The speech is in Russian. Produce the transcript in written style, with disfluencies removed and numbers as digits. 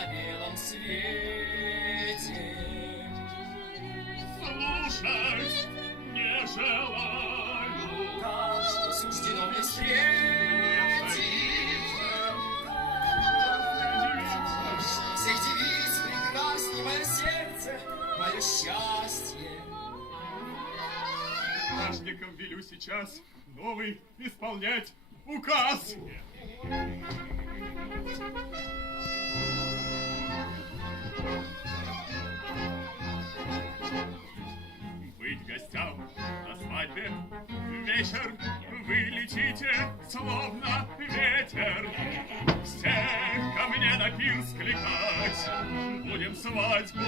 на белом свете. Слушать не желаю, Так что суждено мне встретить, что всех девиц прекрасней мое сердце, мое счастье. Стражникам велю сейчас новый исполнять указ. Быть гостям на свадьбе вечер вы летите, словно ветер. Всех ко мне на пир скликать, будем свадьбу